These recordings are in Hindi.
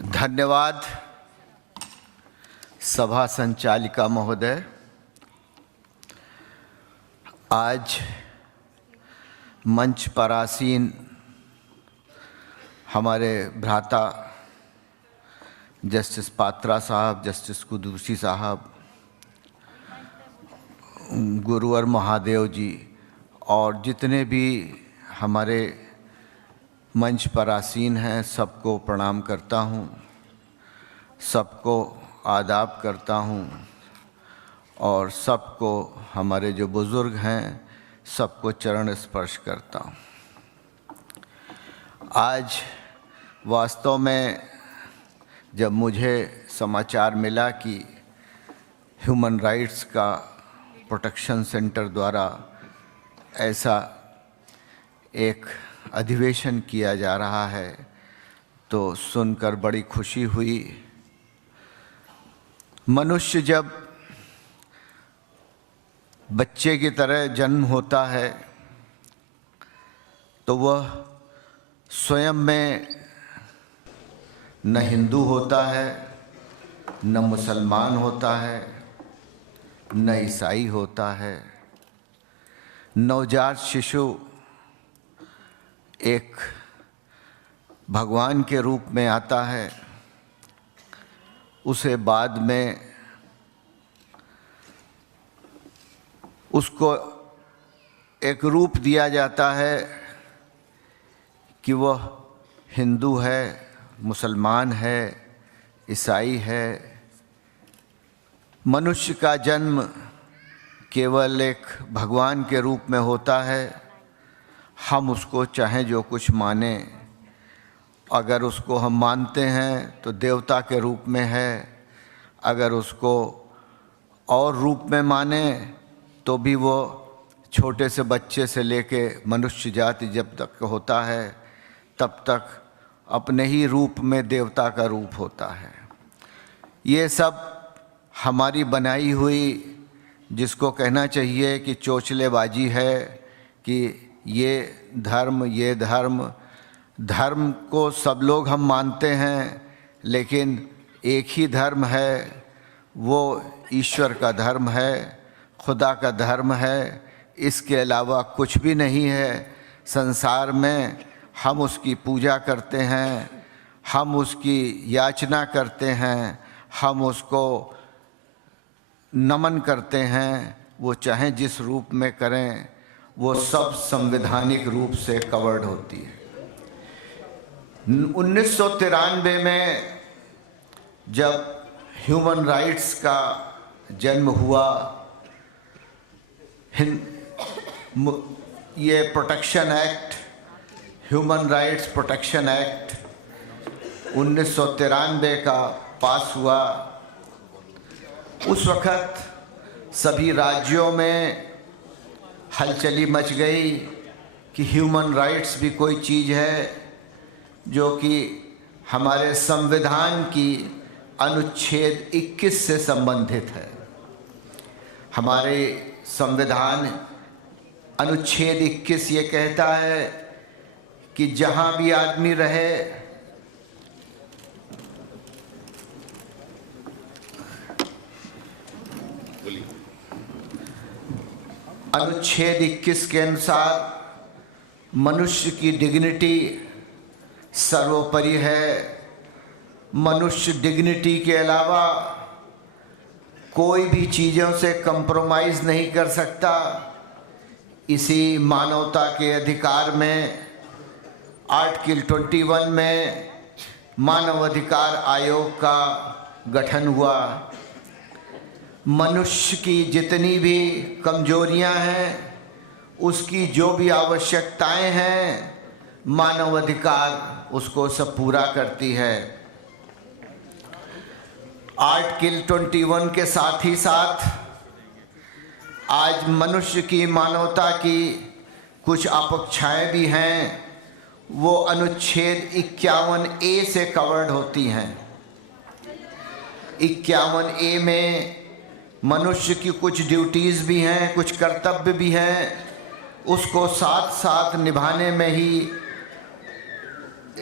धन्यवाद सभा संचालिका महोदय। आज मंच पर आसीन हमारे भ्राता जस्टिस पात्रा साहब, जस्टिस कुदूसी साहब, गुरुवर महादेव जी और जितने भी हमारे मंच पर आसीन हैं, सबको प्रणाम करता हूँ, सबको आदाब करता हूँ और सबको, हमारे जो बुज़ुर्ग हैं, सबको चरण स्पर्श करता हूँ। आज वास्तव में जब मुझे समाचार मिला कि ह्यूमन राइट्स का प्रोटेक्शन सेंटर द्वारा ऐसा एक अधिवेशन किया जा रहा है, तो सुनकर बड़ी खुशी हुई। मनुष्य जब बच्चे की तरह जन्म होता है तो वह स्वयं में न हिंदू होता है, न मुसलमान होता है, न ईसाई होता है। नवजात शिशु एक भगवान के रूप में आता है, उसे बाद में उसको एक रूप दिया जाता है कि वह हिंदू है, मुसलमान है, ईसाई है। मनुष्य का जन्म केवल एक भगवान के रूप में होता है। हम उसको चाहे जो कुछ माने, अगर उसको हम मानते हैं तो देवता के रूप में है, अगर उसको और रूप में माने तो भी वो छोटे से बच्चे से लेके मनुष्य जाति जब तक होता है तब तक अपने ही रूप में देवता का रूप होता है। ये सब हमारी बनाई हुई, जिसको कहना चाहिए कि चोचलेबाजी है कि ये धर्म धर्म को सब लोग हम मानते हैं, लेकिन एक ही धर्म है, वो ईश्वर का धर्म है, खुदा का धर्म है। इसके अलावा कुछ भी नहीं है संसार में। हम उसकी पूजा करते हैं, हम उसकी याचना करते हैं, हम उसको नमन करते हैं। वो चाहे जिस रूप में करें, वो सब संवैधानिक रूप से कवर्ड होती है। 1993 में जब ह्यूमन राइट्स का जन्म हुआ, ये protection act, human rights protection act 1993 का पास हुआ। उस वक़्त सभी राज्यों में हलचली मच गई कि ह्यूमन राइट्स भी कोई चीज़ है जो कि हमारे संविधान की अनुच्छेद 21 से संबंधित है। हमारे संविधान अनुच्छेद 21 ये कहता है कि जहाँ भी आदमी रहे, अनुच्छेद 21 के अनुसार मनुष्य की डिग्निटी सर्वोपरि है। मनुष्य डिग्निटी के अलावा कोई भी चीज़ों से कंप्रोमाइज़ नहीं कर सकता। इसी मानवता के अधिकार में आर्टिकल 21 में मानव अधिकार आयोग का गठन हुआ। मनुष्य की जितनी भी कमजोरियां हैं, उसकी जो भी आवश्यकताएं हैं, मानव अधिकार उसको सब पूरा करती है। आर्टिकल 21 के साथ ही साथ आज मनुष्य की, मानवता की कुछ अपेक्षाएं भी हैं, वो अनुच्छेद 51A से कवर्ड होती हैं। 51A में मनुष्य की कुछ ड्यूटीज़ भी हैं, कुछ कर्तव्य भी हैं, उसको साथ साथ निभाने में ही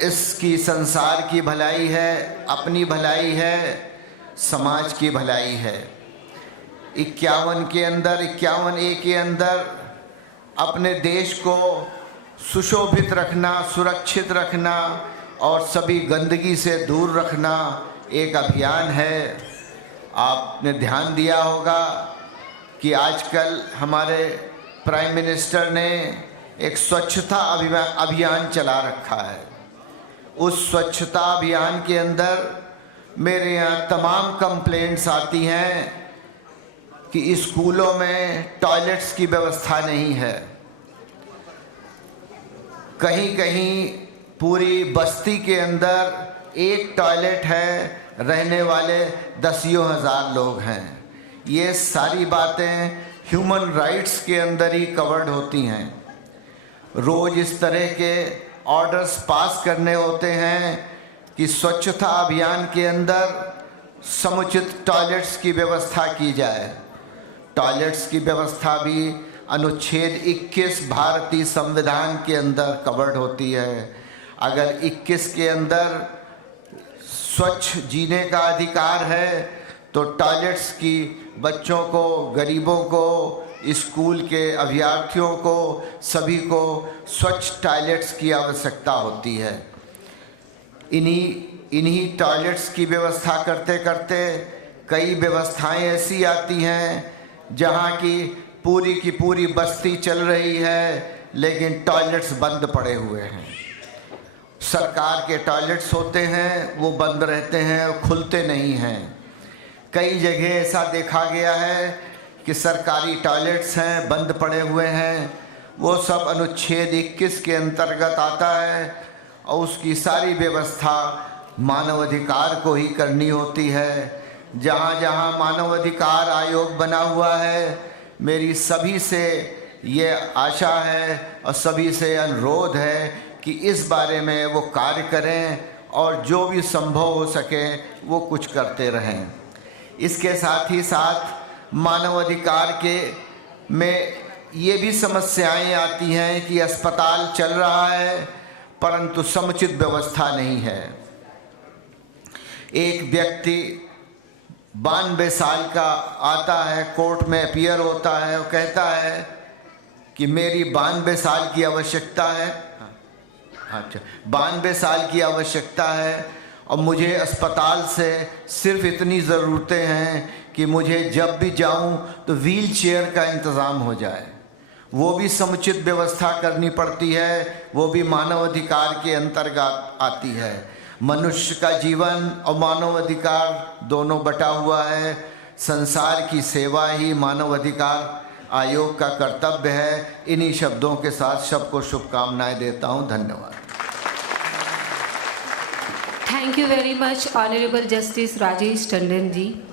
इसकी संसार की भलाई है, अपनी भलाई है, समाज की भलाई है। 51A के अंदर अपने देश को सुशोभित रखना, सुरक्षित रखना और सभी गंदगी से दूर रखना एक अभियान है। आपने ध्यान दिया होगा कि आजकल हमारे प्राइम मिनिस्टर ने एक स्वच्छता अभियान चला रखा है। उस स्वच्छता अभियान के अंदर मेरे यहाँ तमाम कंप्लेंट्स आती हैं कि स्कूलों में टॉयलेट्स की व्यवस्था नहीं है। कहीं कहीं पूरी बस्ती के अंदर एक टॉयलेट है, रहने वाले दसियों हज़ार लोग हैं। ये सारी बातें ह्यूमन राइट्स के अंदर ही कवर्ड होती हैं। रोज़ इस तरह के ऑर्डर्स पास करने होते हैं कि स्वच्छता अभियान के अंदर समुचित टॉयलेट्स की व्यवस्था की जाए। टॉयलेट्स की व्यवस्था भी अनुच्छेद 21 भारतीय संविधान के अंदर कवर्ड होती है। अगर 21 के अंदर स्वच्छ जीने का अधिकार है तो टॉयलेट्स की बच्चों को, गरीबों को, स्कूल के अभ्यर्थियों को, सभी को स्वच्छ टॉयलेट्स की आवश्यकता होती है। इन्हीं टॉयलेट्स की व्यवस्था करते करते कई व्यवस्थाएं ऐसी आती हैं जहां की पूरी बस्ती चल रही है लेकिन टॉयलेट्स बंद पड़े हुए हैं। सरकार के टॉयलेट्स होते हैं, वो बंद रहते हैं और खुलते नहीं हैं। कई जगह ऐसा देखा गया है कि सरकारी टॉयलेट्स हैं, बंद पड़े हुए हैं। वो सब अनुच्छेद 21 के अंतर्गत आता है और उसकी सारी व्यवस्था मानवाधिकार को ही करनी होती है। जहाँ जहाँ मानवाधिकार आयोग बना हुआ है, मेरी सभी से ये आशा है और सभी से अनुरोध है कि इस बारे में वो कार्य करें और जो भी संभव हो सके वो कुछ करते रहें। इसके साथ ही साथ मानवाधिकार के में ये भी समस्याएं आती हैं कि अस्पताल चल रहा है परंतु समुचित व्यवस्था नहीं है। एक व्यक्ति 92 साल का आता है, कोर्ट में अपीयर होता है और कहता है कि मेरी 92 साल की आवश्यकता है। अच्छा, 92 साल की आवश्यकता है और मुझे अस्पताल से सिर्फ इतनी ज़रूरतें हैं कि मुझे जब भी जाऊं तो व्हील चेयर का इंतज़ाम हो जाए। वो भी समुचित व्यवस्था करनी पड़ती है, वो भी मानवाधिकार के अंतर्गत आती है। मनुष्य का जीवन और मानवाधिकार दोनों बटा हुआ है। संसार की सेवा ही मानवाधिकार आयोग का कर्तव्य है। इन्हीं शब्दों के साथ सबको शुभकामनाएं देता हूं। धन्यवाद। Thank you very much honourable justice Rajesh Tandon ji.